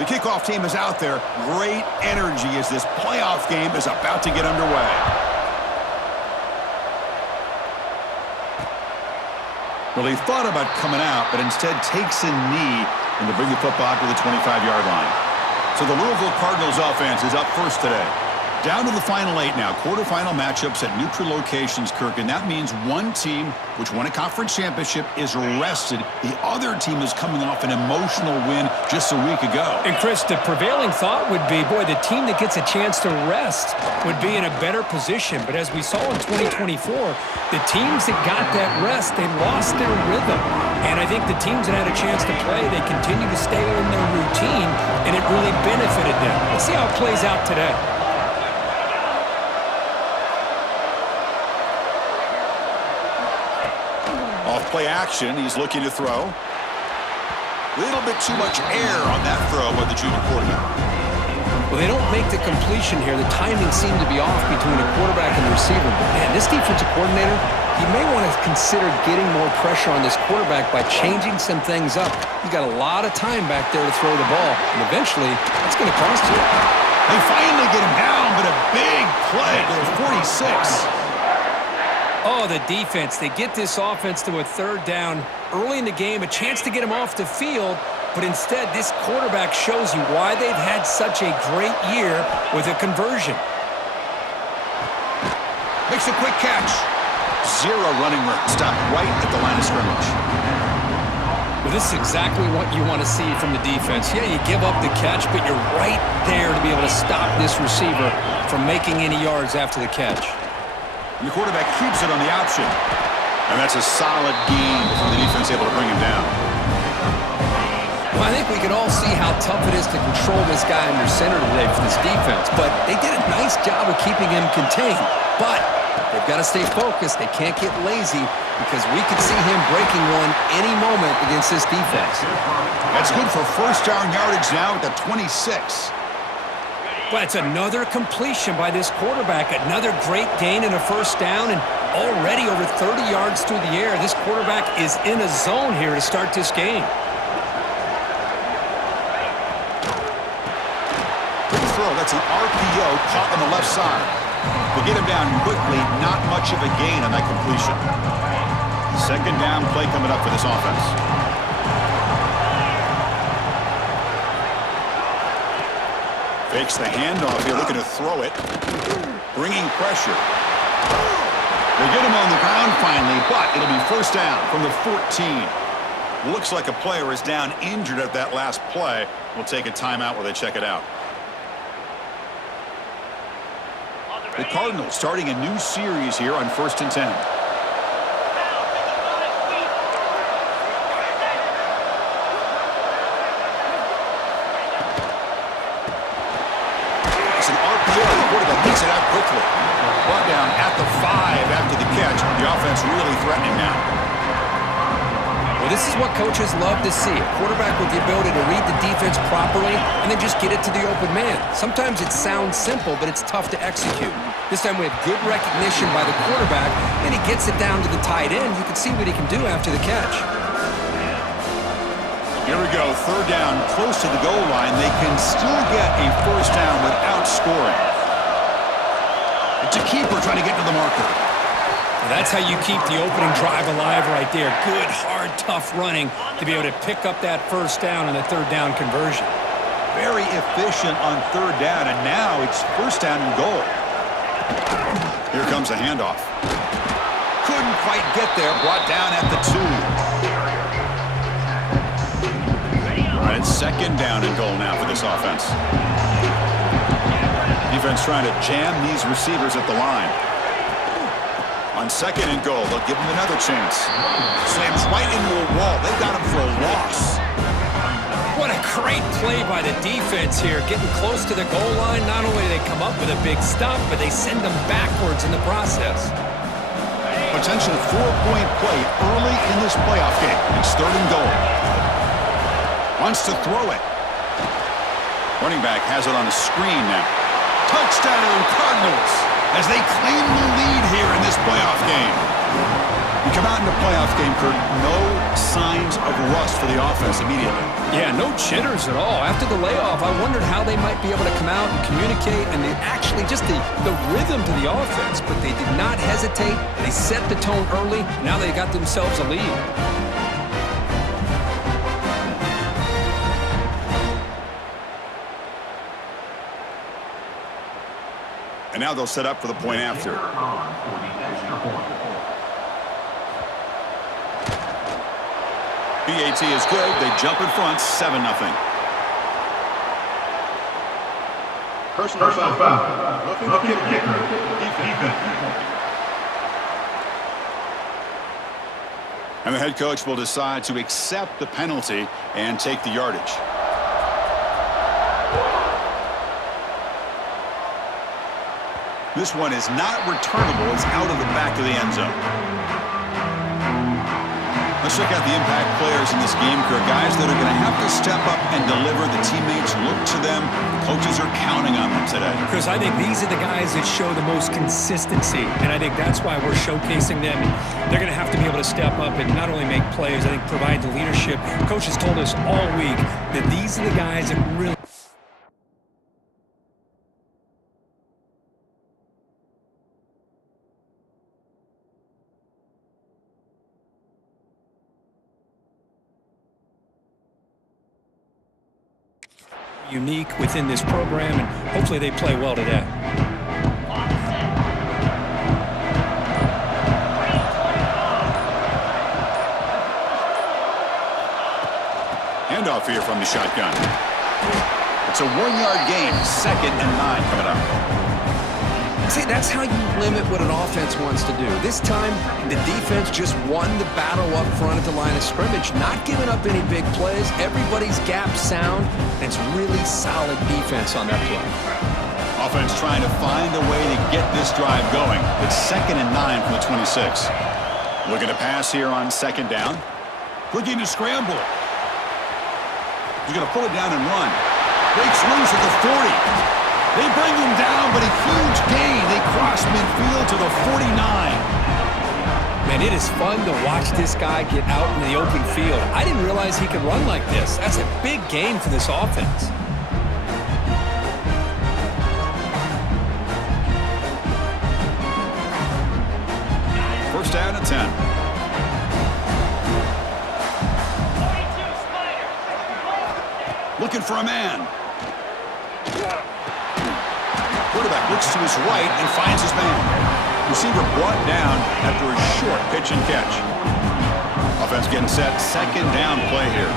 The kickoff team is out there. Great energy as this playoff game is about to get underway. Well, he thought about coming out, but instead takes a knee and to bring the football to the 25-yard line. So the Louisville Cardinals offense is up first today. Down to the final 8 now. Quarterfinal matchups at neutral locations, Kirk, and that means one team, which won a conference championship, is rested. The other team is coming off an emotional win just a week ago. And, Chris, the prevailing thought would be, boy, the team that gets a chance to rest would be in a better position. But as we saw in 2024, the teams that got that rest, they lost their rhythm. And I think the teams that had a chance to play, they continue to stay in their routine, and it really benefited them. Let's see how it plays out today. Play action. He's looking to throw. Little bit too much air on that throw by the junior quarterback. Well, they don't make the completion here. The timing seemed to be off between the quarterback and the receiver. But, man, this defensive coordinator, he may want to consider getting more pressure on this quarterback by changing some things up. You got a lot of time back there to throw the ball, and eventually that's going to cost you. They finally get him down, but a big play to 46. Oh, the defense. They get this offense to a third down early in the game, a chance to get him off the field, but instead this quarterback shows you why they've had such a great year with a conversion. Makes a quick catch. Zero running room. Stopped right at the line of scrimmage. Well, this is exactly what you want to see from the defense. Yeah, you give up the catch, but you're right there to be able to stop this receiver from making any yards after the catch. And the quarterback keeps it on the option. And that's a solid gain before the defense able to bring him down. Well, I think we can all see how tough it is to control this guy under center today for this defense. But they did a nice job of keeping him contained. But they've got to stay focused. They can't get lazy because we could see him breaking one any moment against this defense. That's good for first down yardage now at the 26. But it's another completion by this quarterback. Another great gain in a first down, and already over 30 yards through the air. This quarterback is in a zone here to start this game. Good throw. That's an RPO caught on the left side. They get him down quickly. Not much of a gain on that completion. Second down play coming up for this offense. Fakes the handoff here, looking to throw it. Bringing pressure. They get him on the ground finally, but it'll be first down from the 14. Looks like a player is down injured at that last play. We'll take a timeout while they check it out. The Cardinals starting a new series here on 1st and 10. Gets it out quickly. Brought down at the 5 after the catch. The offense really threatening now. Well, this is what coaches love to see. A quarterback with the ability to read the defense properly and then just get it to the open man. Sometimes it sounds simple, but it's tough to execute. This time we have good recognition by the quarterback, and he gets it down to the tight end. You can see what he can do after the catch. Here we go. Third down, close to the goal line. They can still get a first down without scoring. It's a keeper trying to get to the marker. Well, that's how you keep the opening drive alive right there. Good, hard, tough running to be able to pick up that first down on the third down conversion. Very efficient on third down, and now it's first down and goal. Here comes a handoff. Couldn't quite get there. Brought down at the 2. All right, it's second down and goal now for this offense. Defense trying to jam these receivers at the line. On second and goal, they'll give him another chance. Slams right into a wall. They got him for a loss. What a great play by the defense here. Getting close to the goal line, not only do they come up with a big stop, but they send them backwards in the process. Potential 4-point play early in this playoff game. It's third and goal. Wants to throw it. Running back has it on a screen now. Touchdown Cardinals as they claim the lead here in this playoff game. We come out in the playoff game, Kurt, no signs of rust for the offense immediately. Yeah, no jitters at all. After the layoff, I wondered how they might be able to come out and communicate, and they actually just the rhythm to the offense, but they did not hesitate. They set the tone early. Now they got themselves a lead. And now they'll set up for the point after. PAT is good. They jump in front, 7-0. Personal foul. Looking kicker. Defense. And the head coach will decide to accept the penalty and take the yardage. This one is not returnable. It's out of the back of the end zone. Let's check out the impact players in this game, Kirk. Guys that are going to have to step up and deliver. The teammates look to them. Coaches are counting on them today. Chris, I think these are the guys that show the most consistency, and I think that's why we're showcasing them. They're going to have to be able to step up and not only make plays, I think provide the leadership. Coaches told us all week that these are the guys that really unique within this program, and hopefully they play well today. Handoff here from the shotgun. It's a 1-yard gain, 2nd and 9 coming up. See, that's how you limit what an offense wants to do. This time, the defense just won the battle up front at the line of scrimmage, not giving up any big plays. Everybody's gap sound, and it's really solid defense on that play. Offense trying to find a way to get this drive going. It's 2nd and 9 from the 26. Looking to pass here on 2nd down. Looking to scramble. He's going to pull it down and run. Breaks loose at the 40. They bring him down, but a huge gain. They cross midfield to the 49. Man, it is fun to watch this guy get out in the open field. I didn't realize he could run like this. That's a big gain for this offense. First down and 10. Looking for a man. Quarterback looks to his right and finds his man. Receiver brought down after a short pitch and catch. Offense getting set. 2nd down play here.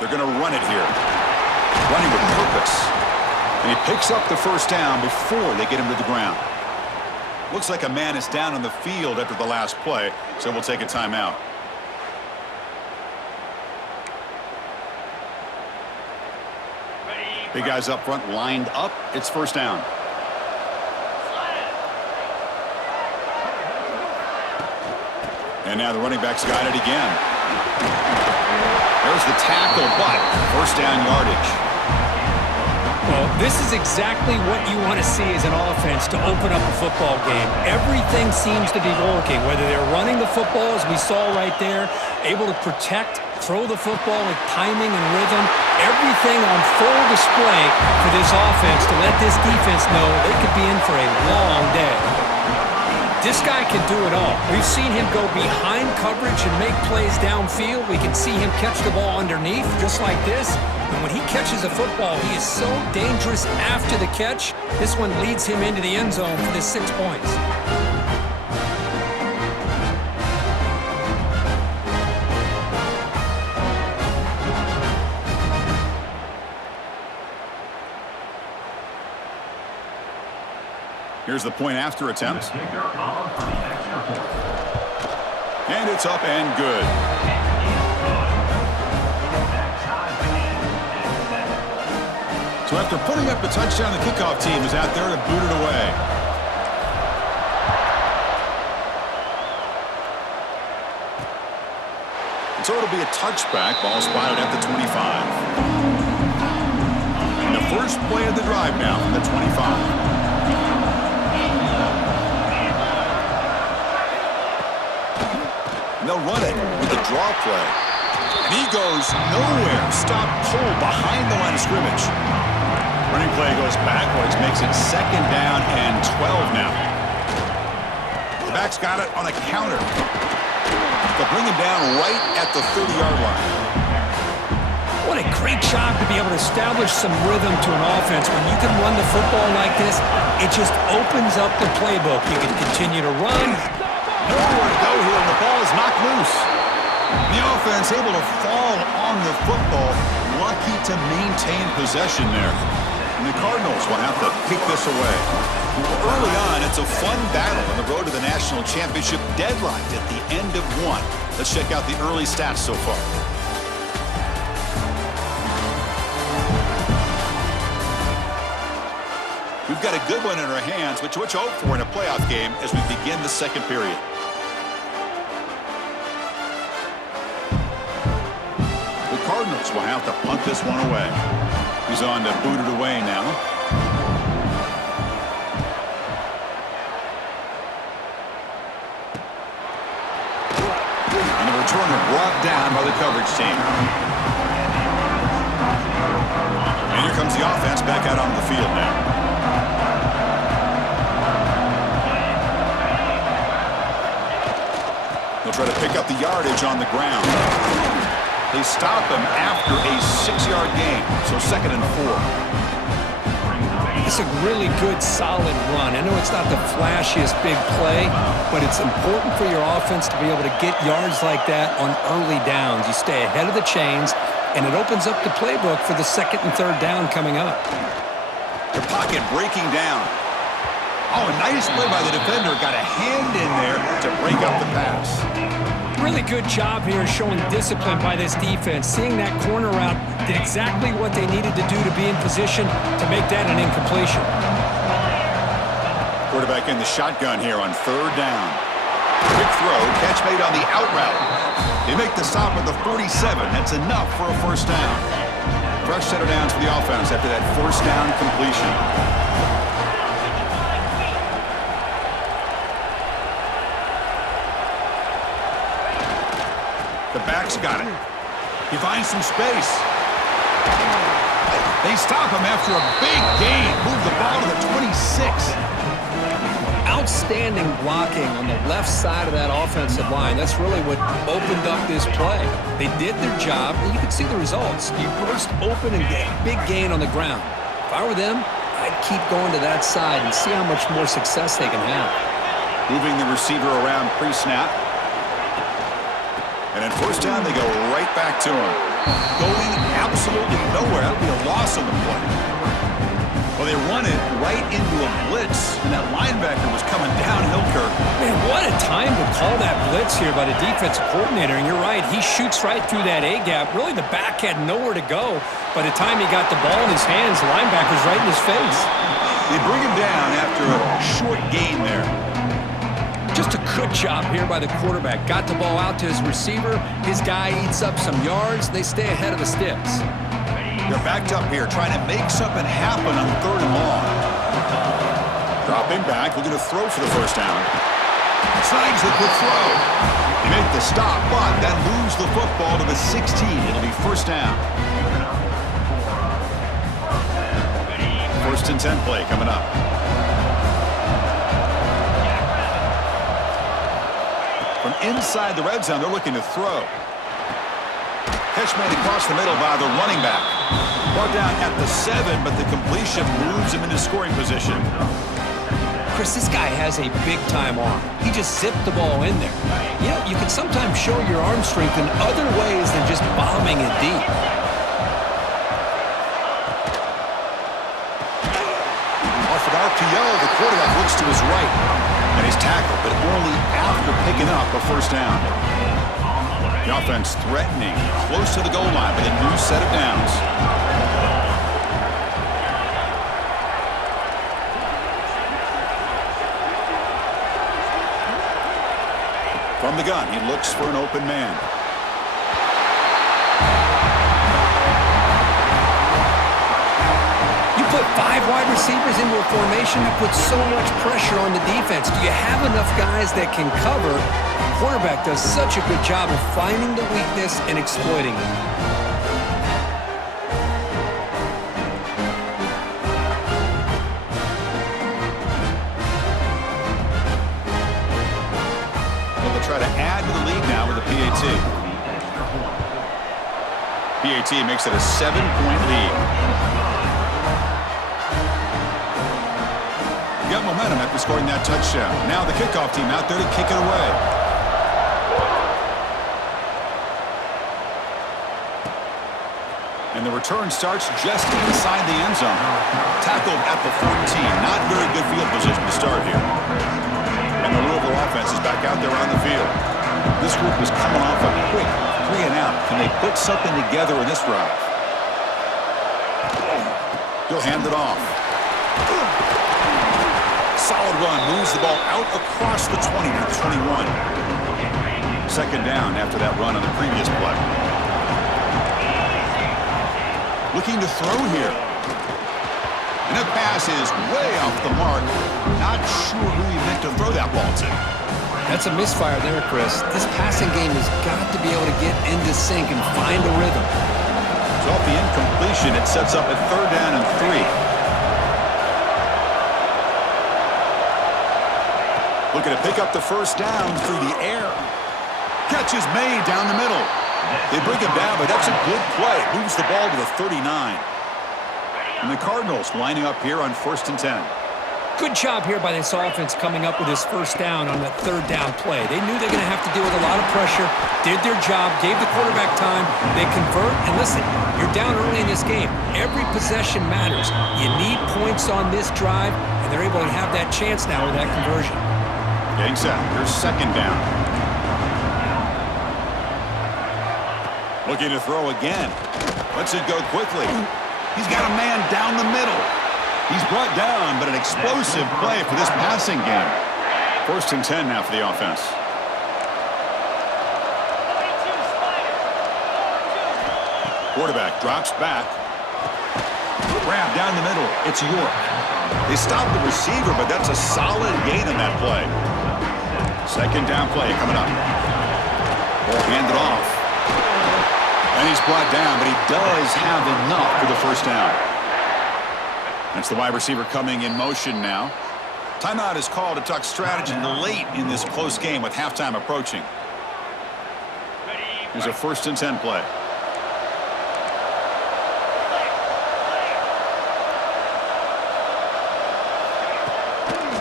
They're going to run it here. Running with purpose. And he picks up the first down before they get him to the ground. Looks like a man is down on the field after the last play, so we'll take a timeout. Big guys up front lined up. It's first down. And now the running back's got it again. There's the tackle, but first down yardage. Well, this is exactly what you want to see as an offense to open up a football game. Everything seems to be working, whether they're running the football, as we saw right there, able to protect, throw the football with timing and rhythm. Everything on full display for this offense to let this defense know they could be in for a long day. This guy can do it all. We've seen him go behind coverage and make plays downfield. We can see him catch the ball underneath just like this. And when he catches a football, he is so dangerous after the catch. This one leads him into the end zone for the 6 points. Here's the point after attempt. And it's up and good. So after putting up the touchdown, the kickoff team is out there to boot it away. And so it'll be a touchback. Ball spotted at the 25. And the first play of the drive now from the 25. they'll run it with a draw play. And he goes nowhere. Stopped cold behind the line of scrimmage. Running play goes backwards, makes it 2nd down and 12 now. The back's got it on a counter. They'll bring him down right at the 30-yard line. What a great job to be able to establish some rhythm to an offense. When you can run the football like this, it just opens up the playbook. You can continue to run. Nowhere to go here, and the ball is knocked loose. The offense able to fall on the football, lucky to maintain possession there. And the Cardinals will have to kick this away. Early on, it's a fun battle on the road to the national championship, deadlocked at the end of one. Let's check out the early stats so far. We've got a good one in our hands, which you hope for in a playoff game as we begin the 2nd period. The Cardinals will have to punt this one away. He's on to boot it away now. And the returner brought down by the coverage team. And here comes the offense back out on the field now. They'll try to pick up the yardage on the ground. They stop him after a 6-yard gain, so 2nd and 4. It's a really good, solid run. I know it's not the flashiest big play, but it's important for your offense to be able to get yards like that on early downs. You stay ahead of the chains, and it opens up the playbook for the 2nd and 3rd down coming up. Their pocket breaking down. Oh, a nice play by the defender. Got a hand in there to break up the pass. Really good job here showing discipline by this defense. Seeing that corner route, did exactly what they needed to do to be in position to make that an incompletion. Quarterback in the shotgun here on 3rd down. Quick throw, catch made on the out route. They make the stop at the 47. That's enough for a 1st down. Fresh set of downs for the offense after that 1st down completion. The back's got it. He finds some space. They stop him after a big gain. Move the ball to the 26. Outstanding blocking on the left side of that offensive line. That's really what opened up this play. They did their job, and you can see the results. You burst open and get a big gain on the ground. If I were them, I'd keep going to that side and see how much more success they can have. Moving the receiver around pre-snap. And at 1st down, they go right back to him. Going absolutely nowhere. That'll be a loss on the play. Well, they run it right into a blitz, and that linebacker was coming downhill, Kirk. Man, what a time to call that blitz here by the defensive coordinator. And you're right, he shoots right through that A-gap. Really, the back had nowhere to go. By the time he got the ball in his hands, the linebacker's right in his face. They bring him down after a short gain there. Just a good job here by the quarterback. Got the ball out to his receiver. His guy eats up some yards. They stay ahead of the sticks. They're backed up here trying to make something happen on 3rd and long. Dropping back, looking to throw for the 1st down. Snags the quick throw. They make the stop, but then lose the football to the 16. It'll be 1st down. 1st and 10 play coming up. From inside the red zone, they're looking to throw. Catch made across the middle by the running back. Brought down at the 7, but the completion moves him into scoring position. Chris, this guy has a big-time arm. He just zipped the ball in there. You know, you can sometimes show your arm strength in other ways than just bombing it deep. Off an RPO, the quarterback looks to his right. And he's tackled, but only after picking up a 1st down. The offense threatening, close to the goal line with a new set of downs. From the gun, he looks for an open man. You put 5 wide receivers into a formation that puts so much pressure on the defense. Do you have enough guys that can cover? The quarterback does such a good job of finding the weakness and exploiting it. Try to add to the lead now with a PAT. PAT makes it a 7-point lead. Got momentum after scoring that touchdown. Now the kickoff team out there to kick it away. And the return starts just inside the end zone. Tackled at the 14. Not very good field position to start here. And the Louisville offense is back out there on the field. This group is coming off a quick 3-and-out. Can they put something together in this drive? He'll hand it off. Solid run. Moves the ball out across the 20 to the 21. Second down after that run on the previous play. Looking to throw here. And that pass is way off the mark. Not sure who he meant to throw that ball to. That's a misfire there, Chris. This passing game has got to be able to get into sync and find a rhythm. So off the incompletion, it sets up a 3rd down and 3. Looking to pick up the first down through the air. Catch is made down the middle. They bring him down, but that's a good play. Moves the ball to the 39. And the Cardinals lining up here on 1st and 10. Good job here by this offense coming up with his first down on that 3rd down play. They knew they were going to have to deal with a lot of pressure, did their job, gave the quarterback time, they convert, and listen, you're down early in this game. Every possession matters. You need points on this drive, and they're able to have that chance now with that conversion. Getting set. Here's 2nd down. Looking to throw again. Lets it go quickly. He's got a man down the middle. He's brought down, but an explosive play for this passing game. 1st and 10 now for the offense. Quarterback drops back. Grab down the middle. It's York. They stop the receiver, but that's a solid gain in that play. 2nd down play coming up. Ball handed off. And he's brought down, but he does have enough for the 1st down. That's the wide receiver coming in motion now. Timeout is called to talk strategy late in this close game with halftime approaching. Here's a 1st and 10 play.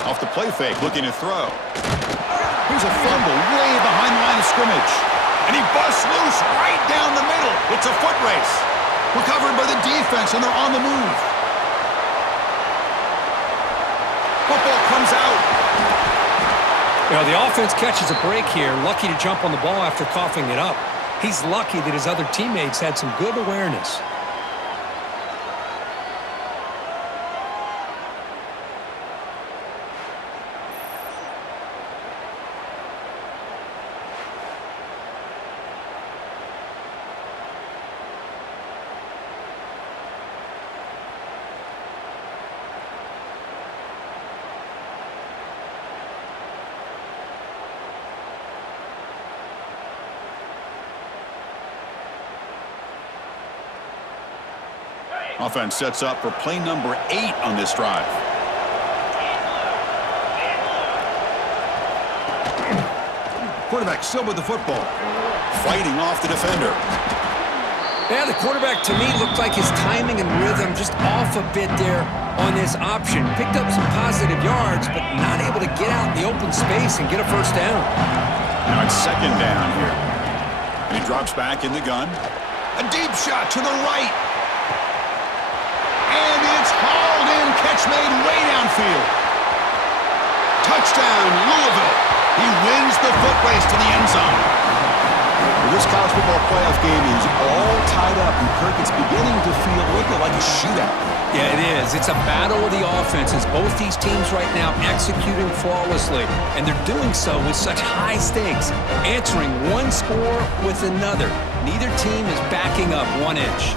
Off the play fake, looking to throw. Here's a fumble way behind the line of scrimmage. And he busts loose right down the middle. It's a foot race. Recovered by the defense, and they're on the move. Football comes out. Well, the offense catches a break here. Lucky to jump on the ball after coughing it up. He's lucky that his other teammates had some good awareness. Offense sets up for play number 8 on this drive. Quarterback still with the football. Fighting off the defender. Yeah, the quarterback to me looked like his timing and rhythm just off a bit there on this option. Picked up some positive yards, but not able to get out in the open space and get a 1st down. Now it's 2nd down here. And he drops back in the gun. A deep shot to the right. And it's hauled in. Catch made way downfield. Touchdown, Louisville. He wins the foot race to the end zone. Well, this college football playoff game is all tied up, and Kirk, it's beginning to feel a little bit like a shootout. Yeah, it is. It's a battle of the offenses. Both these teams right now executing flawlessly, and they're doing so with such high stakes, answering one score with another. Neither team is backing up 1 inch.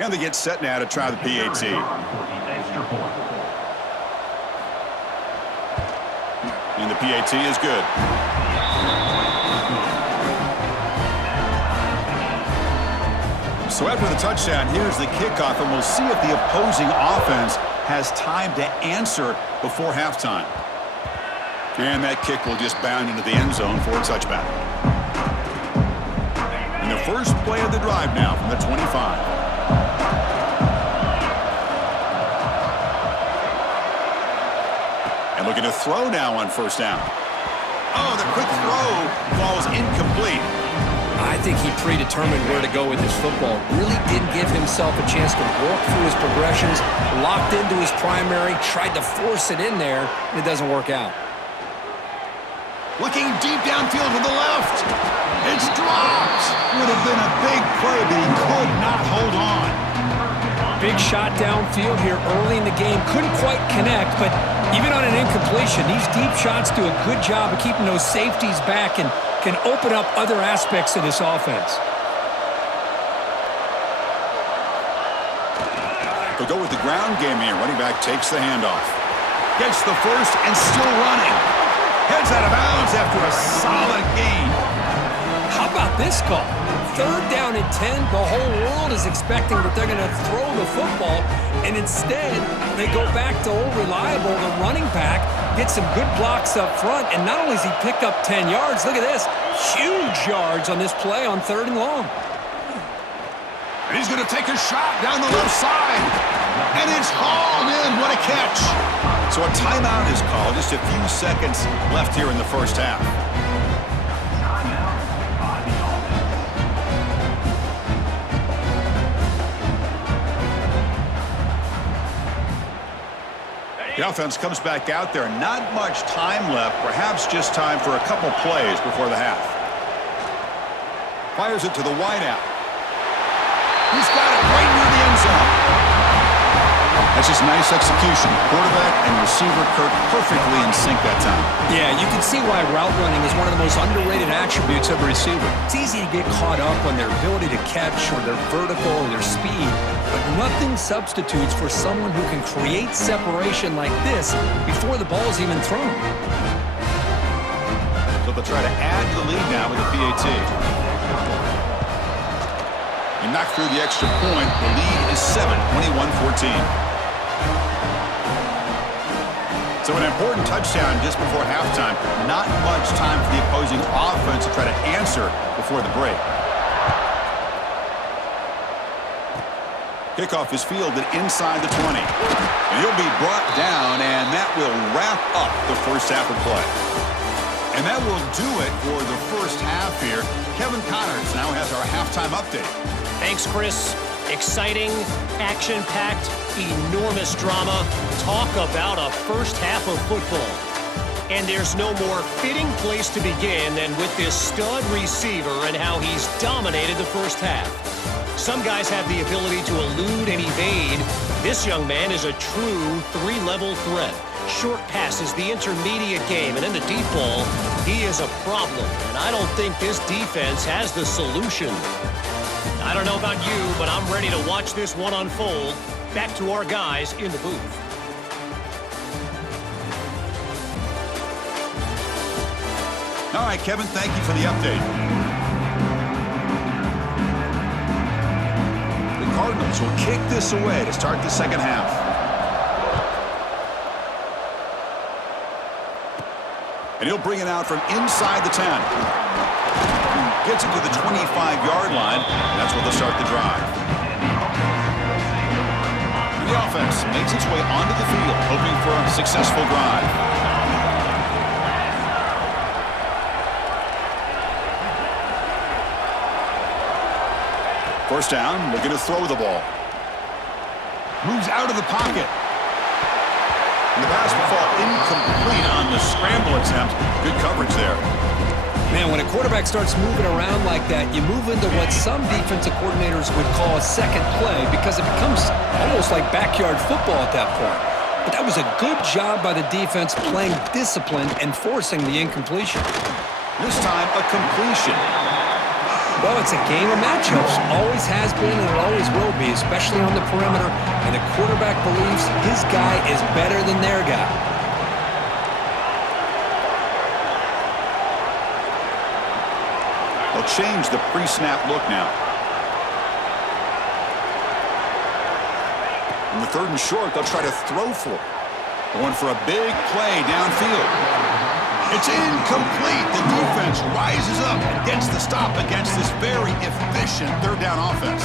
And they get set now to try the PAT. And the PAT is good. So after the touchdown, here's the kickoff, and we'll see if the opposing offense has time to answer before halftime. And that kick will just bound into the end zone for a touchback. And the first play of the drive now from the 25. And looking to throw now on first down. Oh, the quick throw falls incomplete. I think he predetermined where to go with his football. Really didn't give himself a chance to walk through his progressions, locked into his primary, tried to force it in there, and it doesn't work out. Looking deep downfield to the left. It's dropped. Would have been a big play, but he could not hold on. Big shot downfield here early in the game. Couldn't quite connect, but even on an incompletion, these deep shots do a good job of keeping those safeties back and can open up other aspects of this offense. They'll go with the ground game here. Running back takes the handoff. Gets the first and still running. Heads out of bounds after a solid gain. How about this call? 3rd down and 10. The whole world is expecting that they're going to throw the football, and instead they go back to old reliable, the running back, get some good blocks up front, and not only does he pick up 10 yards, look at this, huge yards on this play on 3rd and long. And he's going to take a shot down the left side, and it's hauled in. What a catch. So a timeout is called. Just a few seconds left here in the first half. The offense comes back out there. Not much time left. Perhaps just time for a couple plays before the half. Fires it to the wideout. He's got it right near the end zone. That's just nice execution. Quarterback and receiver Kirk perfectly in sync that time. Yeah, you can see why route running is one of the most underrated attributes of a receiver. It's easy to get caught up on their ability to catch or their vertical or their speed, but nothing substitutes for someone who can create separation like this before the ball is even thrown. So they'll try to add to the lead now with the PAT. And knock through the extra point. The lead is 7, 21-14. So an important touchdown just before halftime. Not much time for the opposing offense to try to answer before the break. Kickoff is fielded inside the 20. And he'll be brought down, and that will wrap up the first half of play. And that will do it for the first half here. Kevin Connors now has our halftime update. Thanks, Chris. Exciting, action-packed, enormous drama. Talk about a first half of football. And there's no more fitting place to begin than with this stud receiver and how he's dominated the first half. Some guys have the ability to elude and evade. This young man is a true three-level threat. Short passes, the intermediate game, and in the deep ball, he is a problem. And I don't think this defense has the solution. I don't know about you, but I'm ready to watch this one unfold. Back to our guys in the booth. All right, Kevin, thank you for the update. The Cardinals will kick this away to start the second half. And he'll bring it out from inside the 10. Gets it to the 25-yard line. And that's where they'll start the drive. And the offense makes its way onto the field, hoping for a successful drive. First down, looking to throw the ball. Moves out of the pocket. And the pass will fall incomplete on the scramble attempt. Good coverage there. Man, when a quarterback starts moving around like that, you move into what some defensive coordinators would call a second play because it becomes almost like backyard football at that point. But that was a good job by the defense playing discipline and forcing the incompletion. This time, a completion. Well, it's a game of matchups. Always has been and it always will be, especially on the perimeter. And the quarterback believes his guy is better than their guy. They'll change the pre-snap look now. On the 3rd and short, they'll try to throw for it. Going for a big play downfield. It's incomplete. The defense rises up and gets the stop against this very efficient 3rd down offense.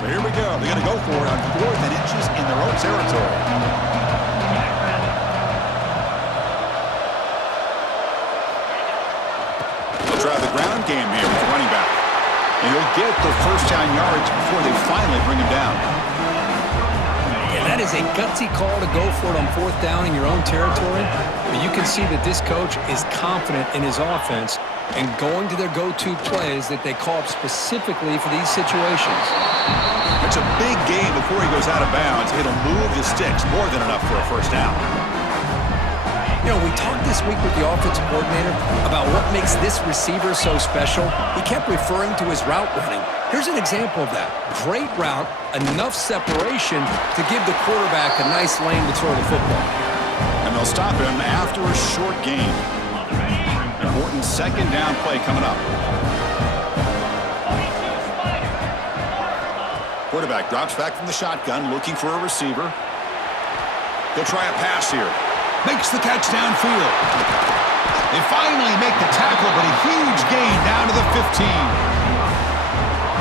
So here we go. They're going to go for it on 4th and inches in their own territory. They'll try the ground game here with the running back. And he'll get the first down yards before they finally bring him down. That is a gutsy call to go for it on 4th down in your own territory. But you can see that this coach is confident in his offense and going to their go-to plays that they call up specifically for these situations. It's a big game before he goes out of bounds. It'll move the sticks more than enough for a first down. You know, we talked this week with the offensive coordinator about what makes this receiver so special. He kept referring to his route running. Here's an example of that. Great route, enough separation to give the quarterback a nice lane to throw the football. And they'll stop him after a short gain. Important 2nd down play coming up. Quarterback drops back from the shotgun, looking for a receiver. He'll try a pass here. Makes the catch downfield. They finally make the tackle, but a huge gain down to the 15.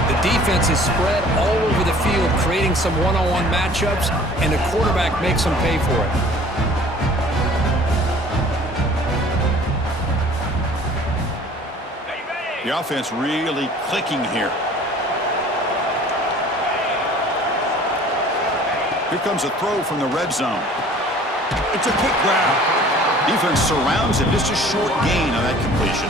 The defense is spread all over the field, creating some one-on-one matchups, and the quarterback makes them pay for it. The offense really clicking here. Here comes a throw from the red zone. It's a quick grab. Defense surrounds him. Just a short gain on that completion.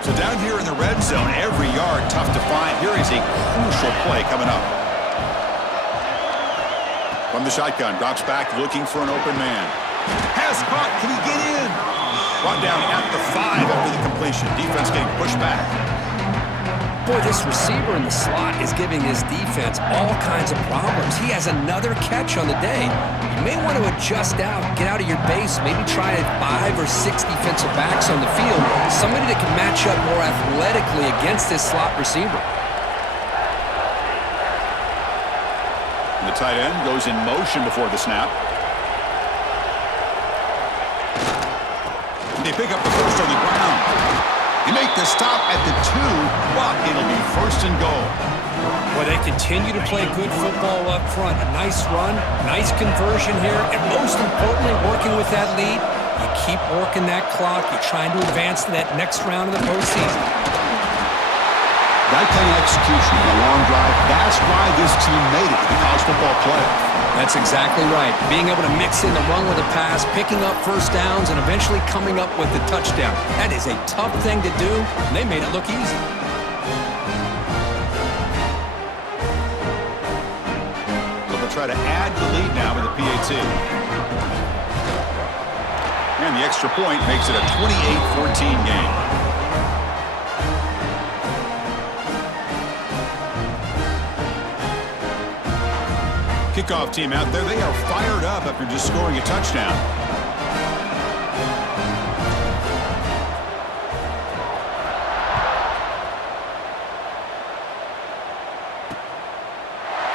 So down here in the red zone, every yard tough to find. Here is a crucial play coming up. From the shotgun, drops back looking for an open man. Has caught. Can he get in? Brought down at the 5 after the completion. Defense getting pushed back. Boy, this receiver in the slot is giving his defense all kinds of problems. He has another catch on the day. You may want to adjust out, get out of your base, maybe try 5 or 6 defensive backs on the field, somebody that can match up more athletically against this slot receiver. And the tight end goes in motion before the snap. They pick up the first on the ground. They make the stop at the 2, but it'll be 1st and goal. Well, they continue to play good football up front. A nice run, nice conversion here, and most importantly, working with that lead, you keep working that clock. You're trying to advance to that next round of the postseason. That kind of execution on a long drive, that's why this team made it to the college football playoff. That's exactly right. Being able to mix in the run with a pass, picking up first downs, and eventually coming up with the touchdown. That is a tough thing to do, and they made it look easy. So they'll try to add the lead now with the PAT. And the extra point makes it a 28-14 game. Kickoff team out there, they are fired up after just scoring a touchdown.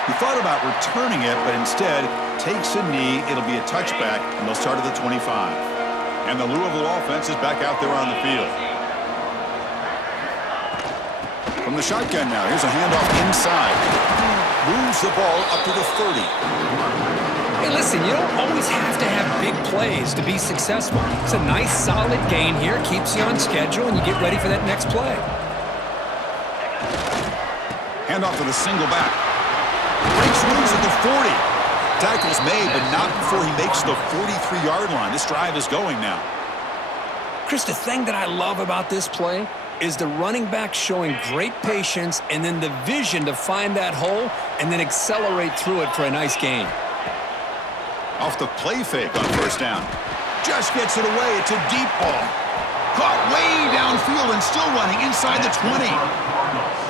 He thought about returning it, but instead takes a knee. It'll be a touchback, and they'll start at the 25. And the Louisville offense is back out there on the field. From the shotgun now, here's a handoff inside. Moves the ball up to the 30. Hey, listen, you don't always have to have big plays to be successful. It's a nice, solid gain here. Keeps you on schedule, and you get ready for that next play. Handoff to the single back. Breaks loose at the 40. Tackle's made, but not before he makes the 43-yard line. This drive is going now. Chris, the thing that I love about this play is the running back showing great patience and then the vision to find that hole and then accelerate through it for a nice gain. Off the play fake on first down. Just gets it away. It's a deep ball. Caught way downfield and still running inside the 20.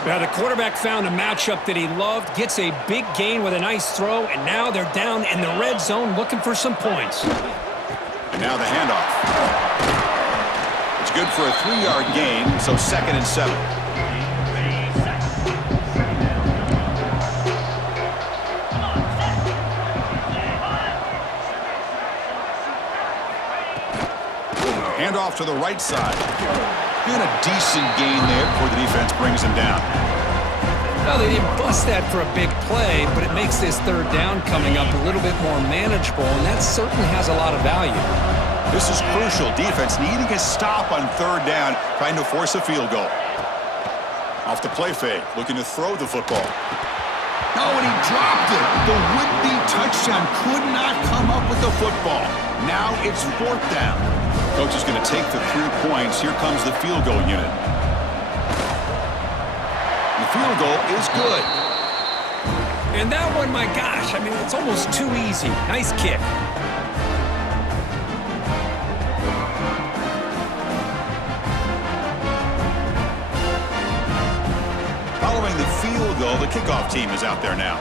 Now the quarterback found a matchup that he loved, gets a big gain with a nice throw, and now they're down in the red zone looking for some points. And now the handoff. It's good for a 3-yard gain, so 2nd and 7. Handoff to the right side. And a decent gain there before the defense brings him down. Well, they didn't bust that for a big play, but it makes this 3rd down coming up a little bit more manageable, and that certainly has a lot of value. This is crucial. Defense needing a stop on 3rd down, trying to force a field goal. Off the play fake, looking to throw the football. Oh, and he dropped it. The would-be touchdown could not come up with the football. Now it's 4th down. Coach is going to take the 3 points. Here comes the field goal unit. The field goal is good. And that one, my gosh, I mean, it's almost too easy. Nice kick. Following the field goal, the kickoff team is out there now.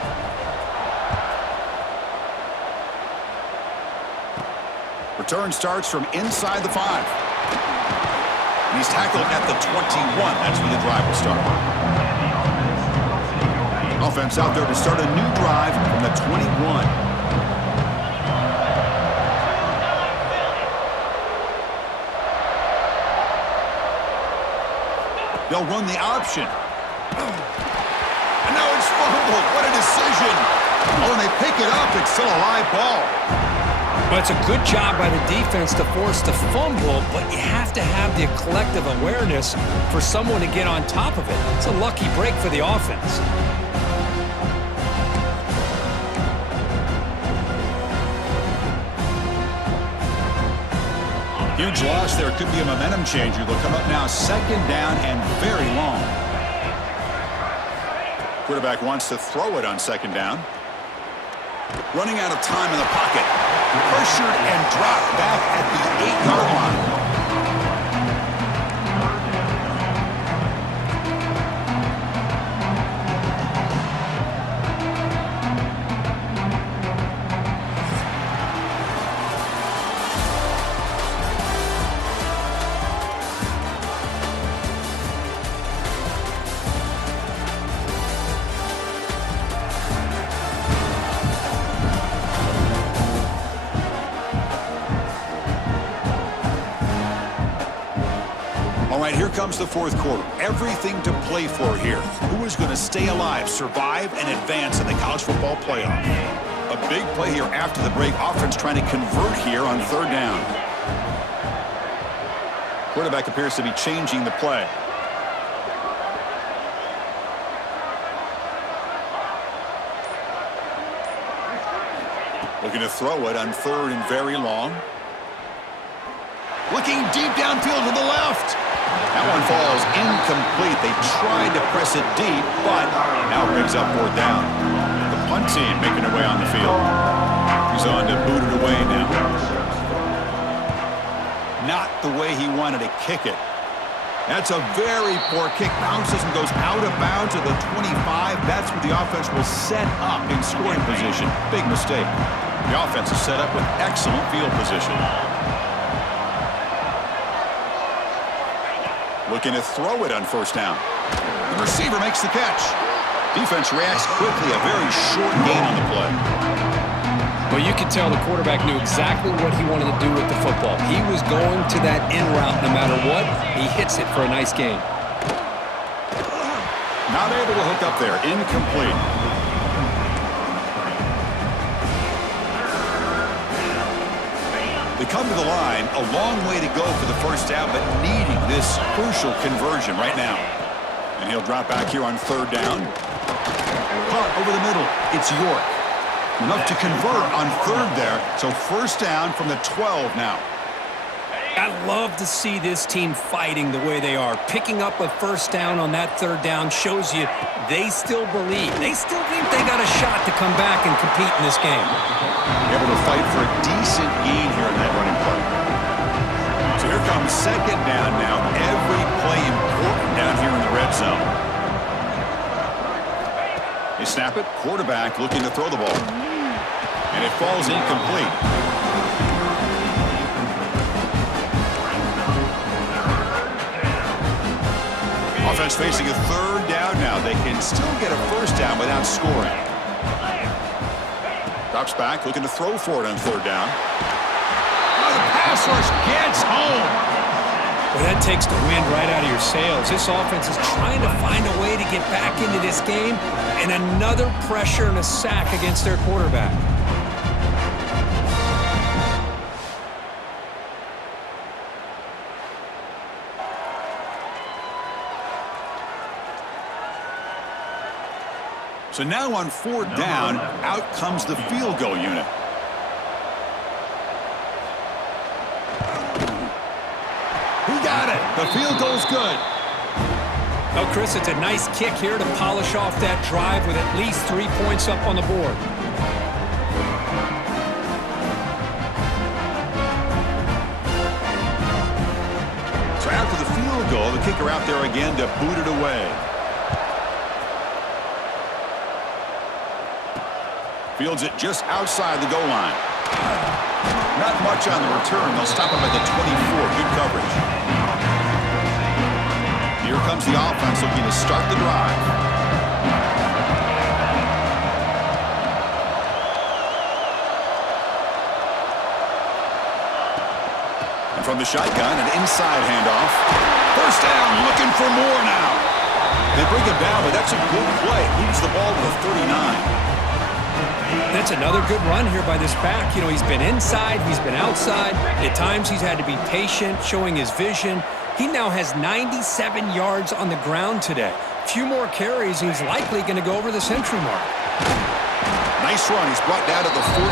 Return starts from inside the 5. And he's tackled at the 21. That's where the drive will start. Offense out there to start a new drive from the 21. They'll run the option. And now it's fumbled. What a decision. Oh, and they pick it up. It's still a live ball. Well, it's a good job by the defense to force the fumble, but you have to have the collective awareness for someone to get on top of it. It's a lucky break for the offense. Huge loss there. Could be a momentum changer. They'll come up now 2nd down and very long. Quarterback wants to throw it on 2nd down. Running out of time in the pocket. Pressured and dropped back at the 8-yard line. All right, here comes the 4th quarter. Everything to play for here. Who is going to stay alive, survive, and advance in the college football playoff? A big play here after the break. Offense trying to convert here on 3rd down. Quarterback appears to be changing the play. Looking to throw it on 3rd and very long. Looking deep downfield to the left. That one falls incomplete. They tried to press it deep, but now it brings up 4th down. The punt team making their way on the field. He's on to boot it away now. Not the way he wanted to kick it. That's a very poor kick. Bounces and goes out of bounds to the 25. That's where the offense will set up in scoring position. Big mistake. The offense is set up with excellent field position. Looking to throw it on 1st down. The receiver makes the catch. Defense reacts quickly. A very short gain on the play. Well, you could tell the quarterback knew exactly what he wanted to do with the football. He was going to that in route no matter what. He hits it for a nice gain. Not able to hook up there. Incomplete. They come to the line, a long way to go for the 1st down, but needing this crucial conversion right now. And he'll drop back here on 3rd down. Caught over the middle. It's York. Enough to convert on 3rd there, so 1st down from the 12 now. I love to see this team fighting the way they are. Picking up a 1st down on that 3rd down shows you they still believe. They still think they got a shot to come back and compete in this game. Able to fight for a decent gain here in that running play. So here comes second down now. Every play important down here in the red zone. They snap it. Quarterback looking to throw the ball. And it falls incomplete. Offense facing a third down now. They can still get a first down without scoring. Drops back, looking to throw for it on third down. Oh, the pass rush gets home. Well, that takes the wind right out of your sails. This offense is trying to find a way to get back into this game, and another pressure and a sack against their quarterback. So now on fourth down, out comes the field goal unit. He got it. The field goal's good. Well, Chris, it's a nice kick here to polish off that drive with at least 3 points up on the board. So after the field goal, the kicker out there again to boot it away. Fields it just outside the goal line. Not much on the return. They'll stop him at the 24. Good coverage. Here comes the offense looking to start the drive. And from the shotgun, an inside handoff. First down, looking for more now. They bring him down, but that's a good play. Moves the ball to the 39. That's another good run here by this back. You know, he's been inside, he's been outside. At times he's had to be patient, showing his vision. He now has 97 yards on the ground today. A few more carries, and he's likely going to go over the century mark. Nice run. He's brought down to the 44.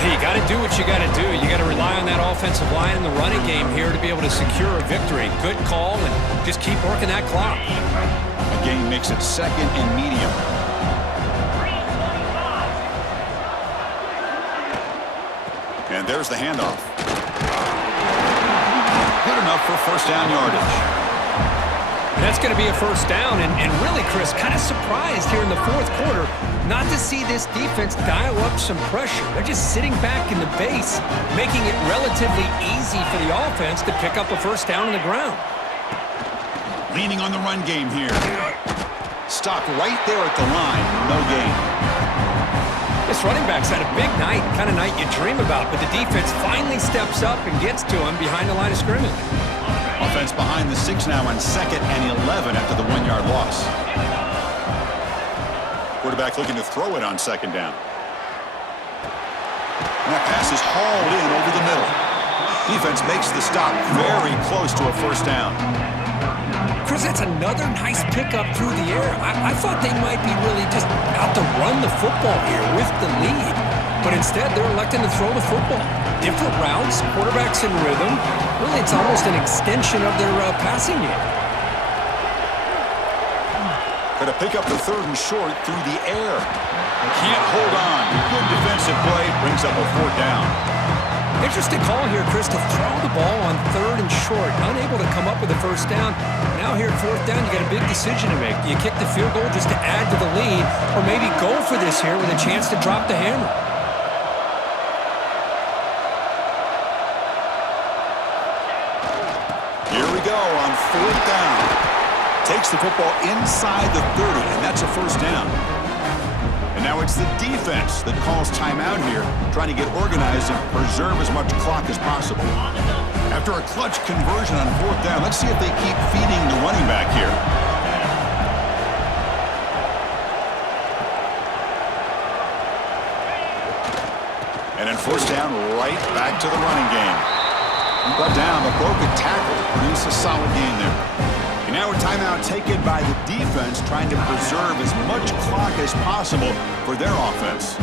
Hey, you got to do what you got to do. You got to rely on that offensive line in the running game here to be able to secure a victory. Good call, and just keep working that clock. Again, makes it second and medium. And there's the handoff. Good enough for first down yardage. And that's going to be a first down. And really, Chris, kind of surprised here in the fourth quarter not to see this defense dial up some pressure. They're just sitting back in the base, making it relatively easy for the offense to pick up a first down on the ground. Leaning on the run game here. Stopped right there at the line. No gain. This running back's had a big night, kind of night you dream about, but the defense finally steps up and gets to him behind the line of scrimmage. Offense behind the 6 now on 2nd and 11 after the 1-yard loss. Quarterback looking to throw it on 2nd down. And that pass is hauled in over the middle. Defense makes the stop very close to a first down. Chris, that's another nice pickup through the air. I thought they might be really just out to run the football here with the lead. But instead, they're electing to throw the football. Different routes, quarterbacks in rhythm. Really, it's almost an extension of their passing game. Got to pick up the 3rd and short through the air. Can't hold on. Good defensive play. Brings up a 4th down. Interesting call here, Chris, to throw the ball on 3rd and short. Unable to come up with a first down. Now here at 4th down, you got a big decision to make. Do you kick the field goal just to add to the lead, or maybe go for this here with a chance to drop the hammer? Here we go on 4th down. Takes the football inside the 30, and that's a first down. And now it's the defense that calls timeout here, trying to get organized and preserve as much clock as possible. After a clutch conversion on 4th down, let's see if they keep feeding the running back here. And then first down, right back to the running game. Brought down, but broke a tackle. Produced a solid gain there. And now a timeout taken by the defense, trying to preserve as much clock as possible for their offense.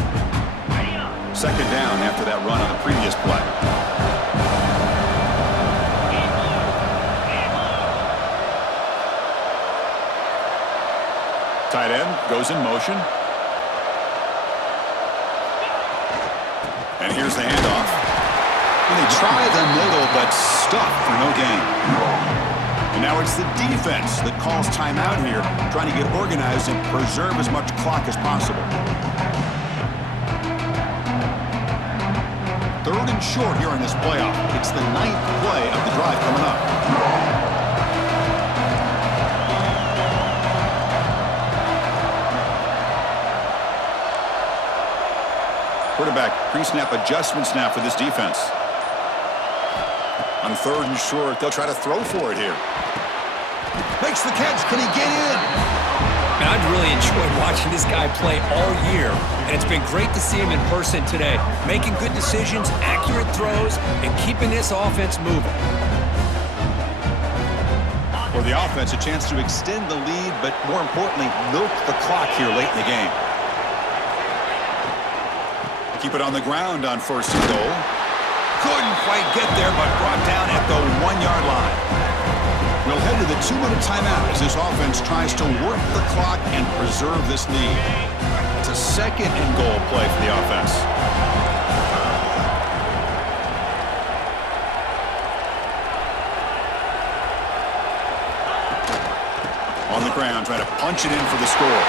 2nd down after that run on the previous play. Tight end goes in motion. And here's the handoff. And they try the middle, but stuck for no gain. And now it's the defense that calls timeout here, trying to get organized and preserve as much clock as possible. 3rd and short here in this playoff. It's the 9th play of the drive coming up. Quarterback pre-snap adjustments now for this defense. On 3rd and short, they'll try to throw for it here. Makes the catch. Can he get in? And I've really enjoyed watching this guy play all year, and it's been great to see him in person today, making good decisions, accurate throws, and keeping this offense moving. For the offense, a chance to extend the lead, but more importantly, milk the clock here late in the game. Keep it on the ground on 1st and goal. Couldn't quite get there, but brought down at the 1-yard line. We'll head to the 2-minute timeout as this offense tries to work the clock and preserve this lead. It's a 2nd and goal play for the offense. On the ground, trying to punch it in for the score.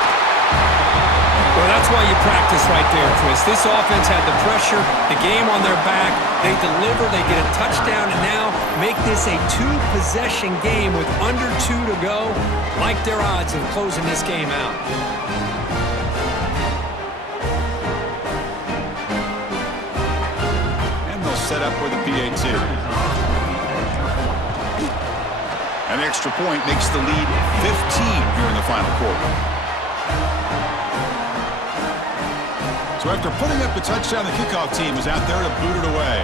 Well, that's why you practice right there, Chris. This offense had the pressure, the game on their back. They deliver, they get a touchdown, and now make this a 2-possession game with under 2 to go. Like their odds of closing this game out. And they'll set up for the PAT. An extra point makes the lead 15 here in the final quarter. So after putting up the touchdown, the kickoff team is out there to boot it away.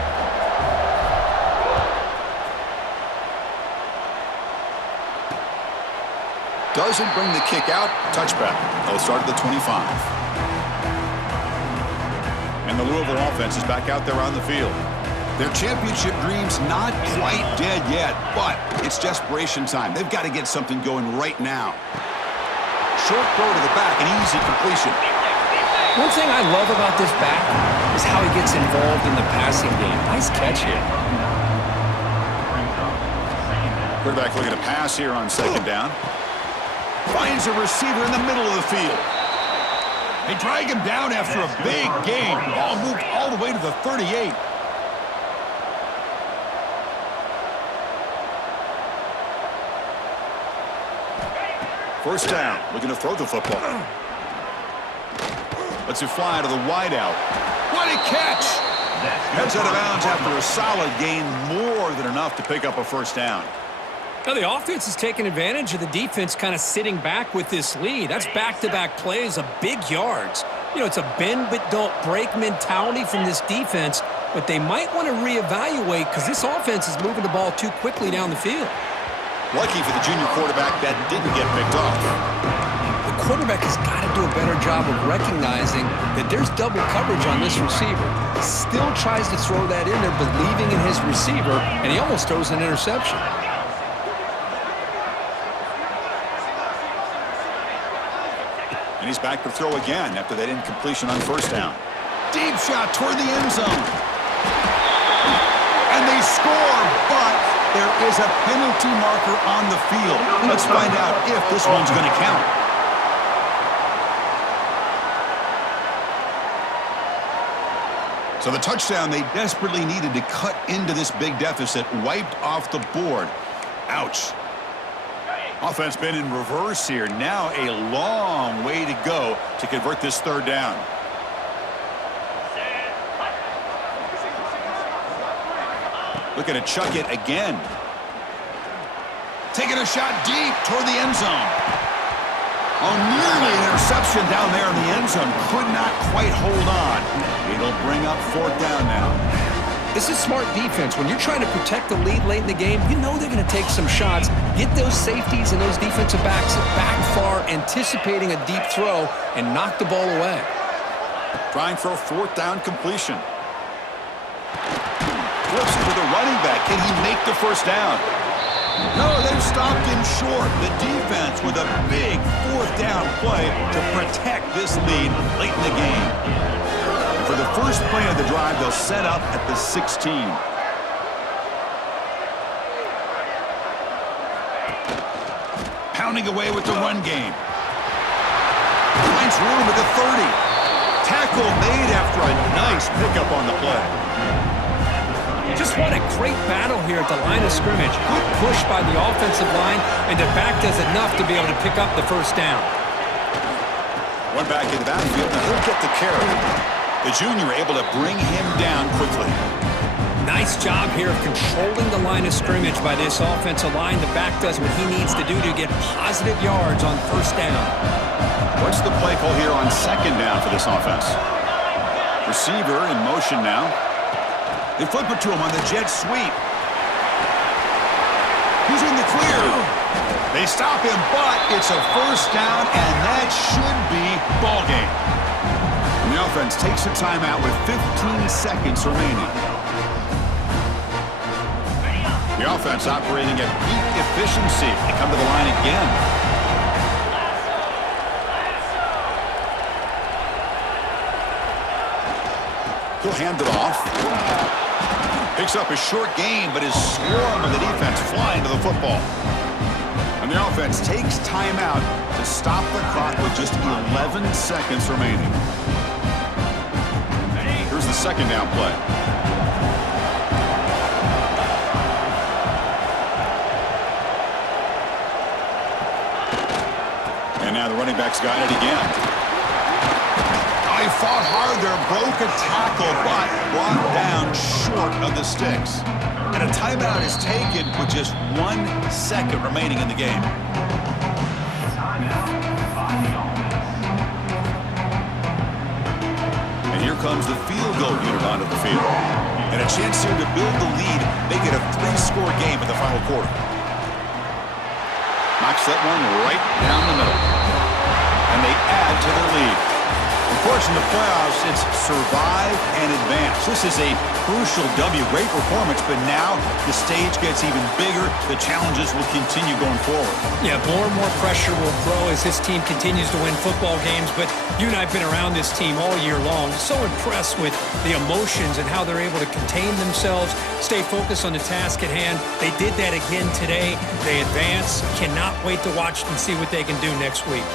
Doesn't bring the kick out. Touchback. They'll start at the 25. And the Louisville offense is back out there on the field. Their championship dreams not quite dead yet, but it's desperation time. They've got to get something going right now. Short throw to the back, an easy completion. One thing I love about this back is how he gets involved in the passing game. Nice catch here. Quarterback looking to pass here on 2nd down. Finds a receiver in the middle of the field. They drag him down after a big gain. Ball moved all the way to the 38. First down, looking to throw the football. Lets it fly to the wideout. What a catch! Heads out of bounds after a solid gain, more than enough to pick up a 1st down. Now the offense is taking advantage of the defense kind of sitting back with this lead. That's back-to-back plays of big yards. You know, it's a bend but don't break mentality from this defense, but they might want to reevaluate because this offense is moving the ball too quickly down the field. Lucky for the junior quarterback that didn't get picked off. The quarterback has got to do a better job of recognizing that there's double coverage on this receiver. He still tries to throw that in there, believing in his receiver, and he almost throws an interception. And he's back to throw again after that incompletion on 1st down. Deep shot toward the end zone. And they score, but there is a penalty marker on the field. Let's find out if this one's going to count. So the touchdown they desperately needed to cut into this big deficit wiped off the board. Ouch. Offense been in reverse here. Now a long way to go to convert this 3rd down. Looking to chuck it again. Taking a shot deep toward the end zone. Oh, nearly an interception down there in the end zone. Could not quite hold on. It'll bring up 4th down now. This is smart defense. When you're trying to protect the lead late in the game, you know they're going to take some shots, get those safeties and those defensive backs back far, anticipating a deep throw, and knock the ball away. Trying for a 4th down completion. Flips it to the running back. Can he make the 1st down? No, they've stopped him short. The defense with a big 4th down play to protect this lead late in the game. And for the first play of the drive, they'll set up at the 16. pounding away with the run game. Finds room at the 30. Tackle made after a nice pickup on the play. Just what a great battle here at the line of scrimmage. Good push by the offensive line, and the back does enough to be able to pick up the first down. One back in the backfield, and he'll get the carry. The junior able to bring him down quickly. Nice job here of controlling the line of scrimmage by this offensive line. The back does what he needs to do to get positive yards on first down. What's the play call here on second down for this offense? Receiver in motion now. They flip it to him on the jet sweep. He's in the clear. They stop him, but it's a first down, and that should be ball game. And the offense takes a timeout with 15 seconds remaining. The offense operating at peak efficiency. They come to the line again. He'll hand it off. Picks up a short gain, but his swarm of the defense flying to the football. And the offense takes timeout to stop the clock with just 11 seconds remaining. Here's the second down play. And now the running back's got it again. He fought hard there, broke a tackle, but brought down short of the sticks. And a timeout is taken with just 1 second remaining in the game. And here comes the field goal unit onto the field. And a chance here to build the lead, make it a 3-score game in the final quarter. Knocks that one right down the middle. And they add to their lead. Of course, in the playoffs, it's survive and advance. This is a crucial W. Great performance, but now the stage gets even bigger. The challenges will continue going forward. Yeah, more and more pressure will grow as this team continues to win football games, but you and I have been around this team all year long. So impressed with the emotions and how they're able to contain themselves, stay focused on the task at hand. They did that again today. They advance. Cannot wait to watch and see what they can do next week.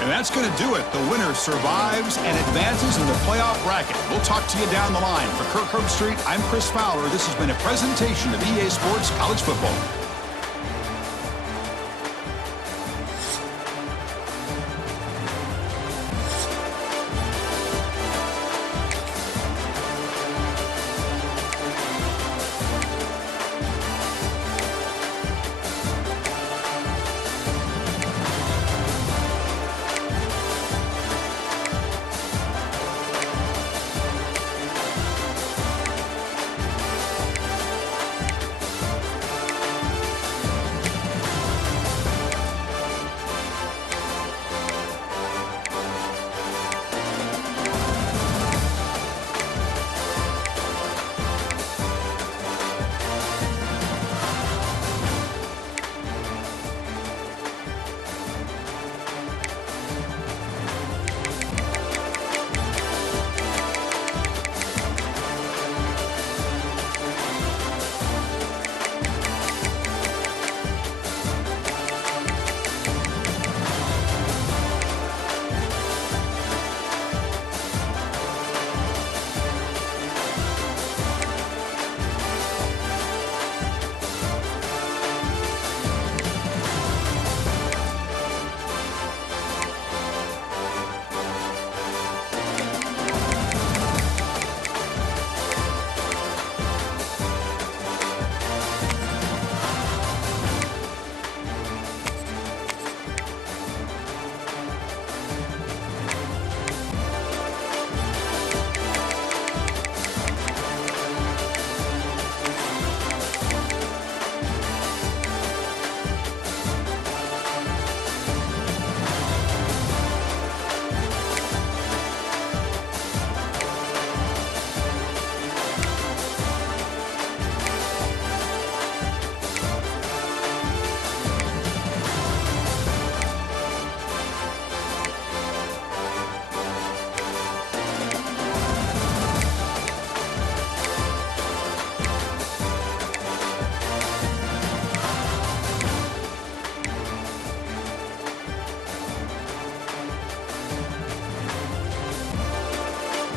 And that's going to do it. The winner survives and advances in the playoff bracket. We'll talk to you down the line. For Kirk Herbstreit, I'm Chris Fowler. This has been a presentation of EA Sports College Football.